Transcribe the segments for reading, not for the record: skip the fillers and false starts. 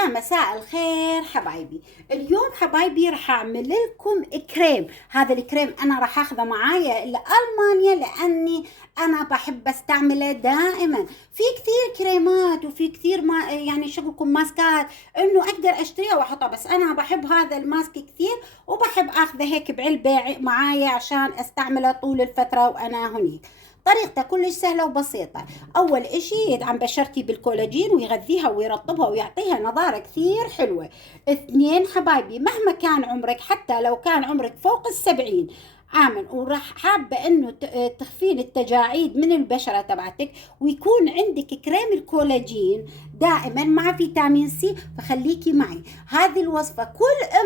يا مساء الخير حبايبي. اليوم حبايبي راح اعمل لكم كريم. هذا الكريم انا راح اخذه معايا لألمانيا لاني انا بحب استعمله دائما. في كثير كريمات وفي كثير ما يعني شغلكم ماسكات انه اقدر اشتريها واحطها، بس انا بحب هذا الماسك كثير وبحب اخذه هيك بعلبة معايا عشان استعمله طول الفترة وانا هناك. طريقته كلش سهلة وبسيطة. أول إشي يدعم بشرتي بالكولاجين ويغذيها ويرطبها ويعطيها نضارة كثير حلوة. اثنين حبايبي، مهما كان عمرك حتى لو كان عمرك فوق ال70 عاما وراح حابة انه تخفين التجاعيد من البشرة تبعتك ويكون عندك كريم الكولاجين دائما مع فيتامين سي، فخليكي معي. هذه الوصفة كل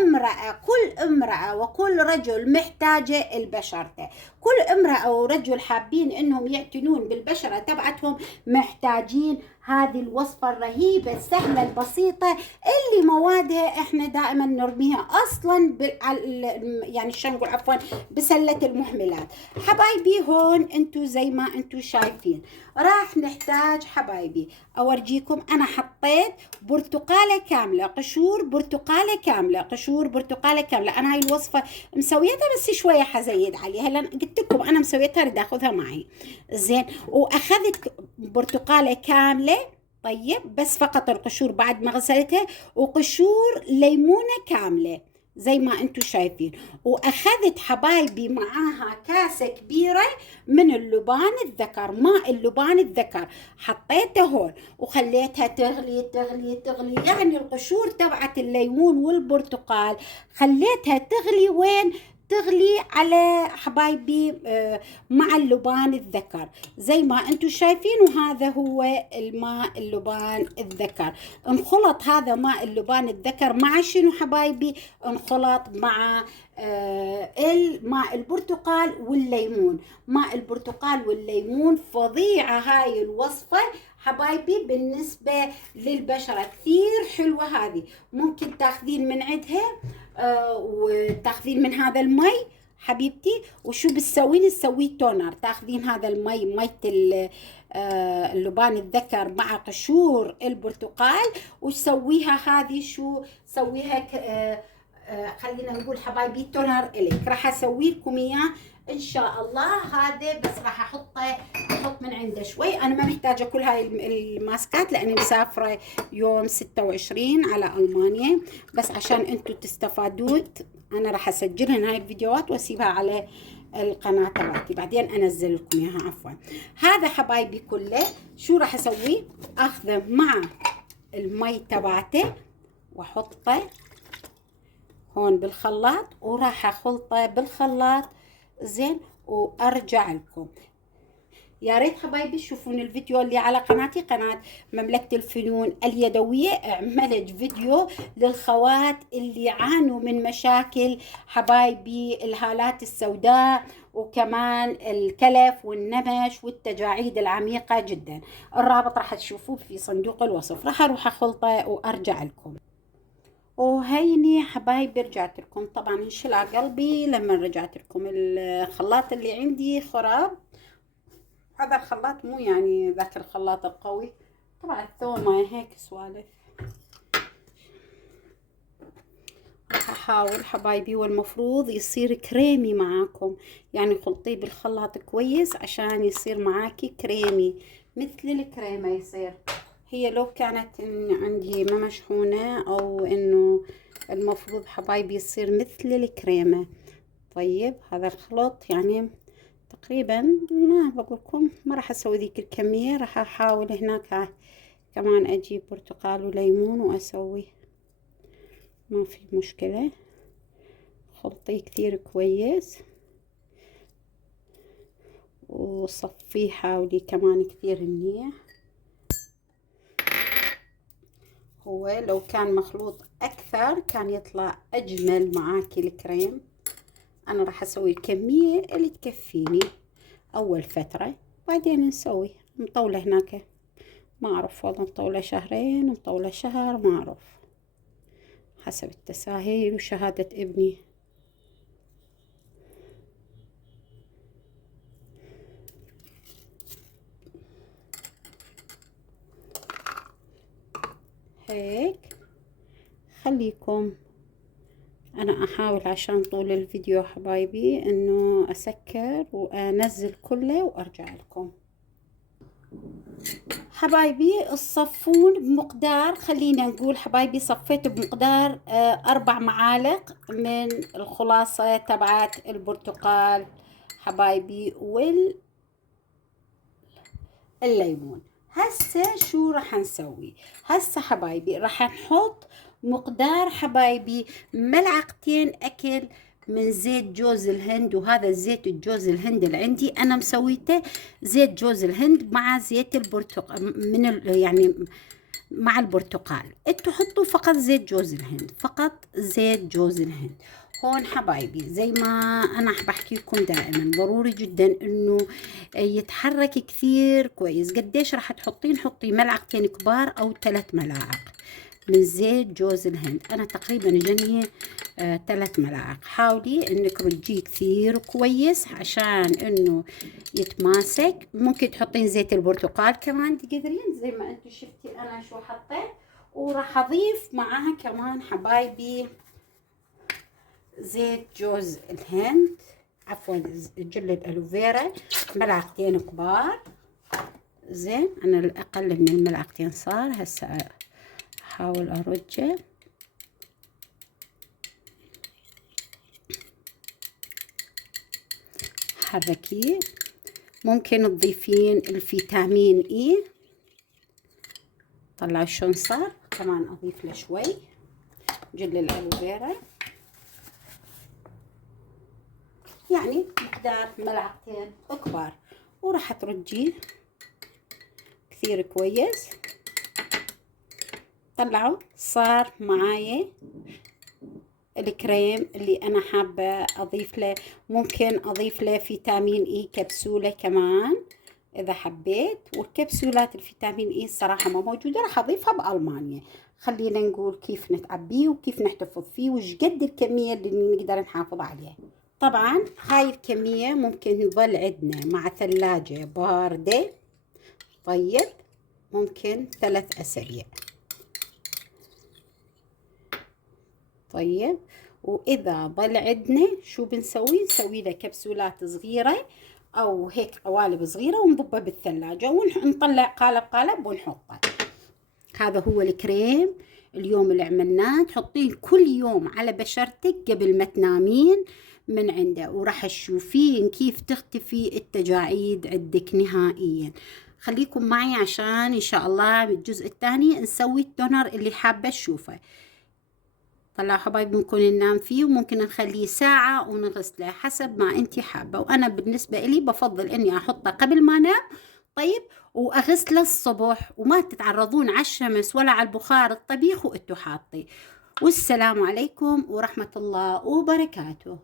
امرأة وكل رجل محتاجة البشرته. كل امرأة ورجل حابين انهم يعتنون بالبشرة تبعتهم محتاجين هذه الوصفة الرهيبة السهلة البسيطة اللي موادها احنا دائما نرميها اصلا يعني شو نقول، عفوا، بسلة المهملات. حبايبي هون انتو زي ما انتو شايفين راح نحتاج حبايبي اورجيكم. انا حطيت برتقالة كاملة، قشور برتقالة كاملة، قشور برتقالة كاملة. انا هاي الوصفة مسويتها بس شوية حزيد عليها لان قلت لكم انا مسويتها بدي اخذها معي. زين، واخذت برتقالة كاملة. طيب بس فقط القشور بعد ما غسلتها، وقشور ليمونة كاملة زي ما انتم شايفين. واخذت حبايبي معاها كاسة كبيرة من اللبان الذكر، ماء اللبان الذكر، حطيته هون وخليتها تغلي تغلي تغلي. يعني القشور تبعت الليمون والبرتقال خليتها تغلي وين؟ تغلي على حبايبي مع اللبان الذكر زي ما انتم شايفين. وهذا هو الماء اللبان الذكر. انخلط هذا ماء اللبان الذكر مع شنو حبايبي؟ انخلط مع الماء البرتقال والليمون. ماء البرتقال والليمون فظيعة هاي الوصفة حبايبي بالنسبة للبشرة، كثير حلوة هذه. ممكن تاخذين من عندها وتاخذين من هذا المي حبيبتي. وشو بتسوين؟ تسوي تونر. تاخذين هذا المي، مية اللبان الذكر مع قشور البرتقال، وتسويها هذه شو سويها خلينا نقول حبايبي تونر إليك. راح اسوي لكم اياه ان شاء الله. هذا بس راح احط من عنده شوي. انا ما محتاجه كل هاي الماسكات لاني مسافره يوم 26 على المانيا، بس عشان انتم تستفادون انا راح اسجلهن هاي الفيديوهات واسيبها على القناه تبعتي بعدين انزل لكم اياها. عفوا. هذا حبايبي كله شو راح اسوي؟ اخذه مع المي تبعته واحطه هون بالخلاط وراح اخلطه بالخلاط. زين، وارجع لكم. يا ريت حبايبي تشوفون الفيديو اللي على قناتي، قناة مملكة الفنون اليدوية. عملت فيديو للخوات اللي يعانوا من مشاكل حبايبي الهالات السوداء وكمان الكلف والنمش والتجاعيد العميقة جدا. الرابط راح تشوفوه في صندوق الوصف. راح اروح اخلطه وارجع لكم. وهيني حبايبي رجعت لكم. طبعا انشلع قلبي لما رجعت لكم. الخلاط اللي عندي خراب. هذا الخلاط مو يعني ذاك الخلاط القوي، طبعا الثومة هيك سوالف. راح احاول حبايبي، والمفروض يصير كريمي معاكم، يعني خلطيه بالخلاط كويس عشان يصير معاكي كريمي مثل الكريمة يصير. هي لو كانت عندي ما مشحونة او انه المفروض حبايبي يصير مثل الكريمة. طيب هذا الخلط يعني تقريبا ما بقولكم ما راح اسوي ذيك الكمية. راح احاول هناك كمان اجيب برتقال وليمون واسوي، ما في مشكلة. خلطيه كثير كويس وصفيه، حاولي كمان كثير منيح. هو لو كان مخلوط اكثر كان يطلع اجمل معاكي الكريم. انا راح اسوي الكمية اللي تكفيني اول فترة، بعدين نسوي مطولة هناك. ما اعرف والله، مطولة شهرين مطولة شهر، ما اعرف، حسب التساهيل وشهادة ابني. هيك خليكم. أنا أحاول عشان طول الفيديو حبايبي إنه أسكر وأنزل كله وأرجع لكم. حبايبي الصفون بمقدار، خلينا نقول حبايبي صفيت بمقدار 4 معالق من الخلاصة تبعت البرتقال حبايبي والليمون. هسه شو راح نسوي؟ هسه حبايبي راح نحط مقدار حبايبي ملعقتين أكل من زيت جوز الهند. وهذا زيت الجوز الهند اللي عندي أنا مسويته زيت جوز الهند مع زيت البرتقال يعني مع البرتقال. انتوا حطوا فقط زيت جوز الهند، فقط زيت جوز الهند. هون حبايبي زي ما أنا بحكي لكم دائما ضروري جدا إنه يتحرك كثير كويس. قديش راح تحطين؟ حطي ملعقتين كبار أو 3 ملاعق من زيت جوز الهند. أنا تقريبا جنيه 3 ملاعق. حاولي إنك رجيه كثير كويس عشان إنه يتماسك. ممكن تحطين زيت البرتقال كمان تقدرين زي ما أنتوا شفتي أنا شو حطيت. وراح أضيف معاها كمان حبايبي زيت جوز الهند، عفوا جل الألوفيرا، ملعقتين كبار. زين أنا الأقل من الملعقتين صار. هسه أحاول أرجه. حركيه. ممكن تضيفين الفيتامين إي. طلعوا شلون صار. كمان أضيف له شوي جل الألوفيرا، يعني مقدار ملعقتين كبار. وراح ترجيه كثير كويس. طلعوا صار معايا الكريم اللي أنا حابة أضيف له. ممكن أضيف له فيتامين إي كبسولة كمان إذا حبيت. والكبسولات الفيتامين إي الصراحة ما موجودة، راح أضيفها بألمانيا. خلينا نقول كيف نتعبيه وكيف نحتفظ فيه وش قد الكمية اللي نقدر نحافظ عليها. طبعا هاي الكمية ممكن يظل عندنا مع ثلاجة باردة. طيب ممكن 3 أسابيع. طيب وإذا ظل عندنا شو بنسوي؟ نسوي له كبسولات صغيرة أو هيك قوالب صغيرة ونضبها بالثلاجة ونطلع قالب ونحطه. هذا هو الكريم اليوم اللي عملناه. تحطيه كل يوم على بشرتك قبل ما تنامين من عنده، وراح تشوفين كيف تختفي التجاعيد عندك نهائيا. خليكم معي عشان إن شاء الله بالجزء الثاني نسوي التونر اللي حابة تشوفه. طلعوا حبايب ممكن ننام فيه وممكن نخليه ساعة ونغسله حسب ما انتي حابة. وانا بالنسبة لي بفضل اني احطه قبل ما انام. طيب واغسله الصبح وما تتعرضون على الشمس ولا على البخار الطبيخ وانتوا حاطين. والسلام عليكم ورحمة الله وبركاته.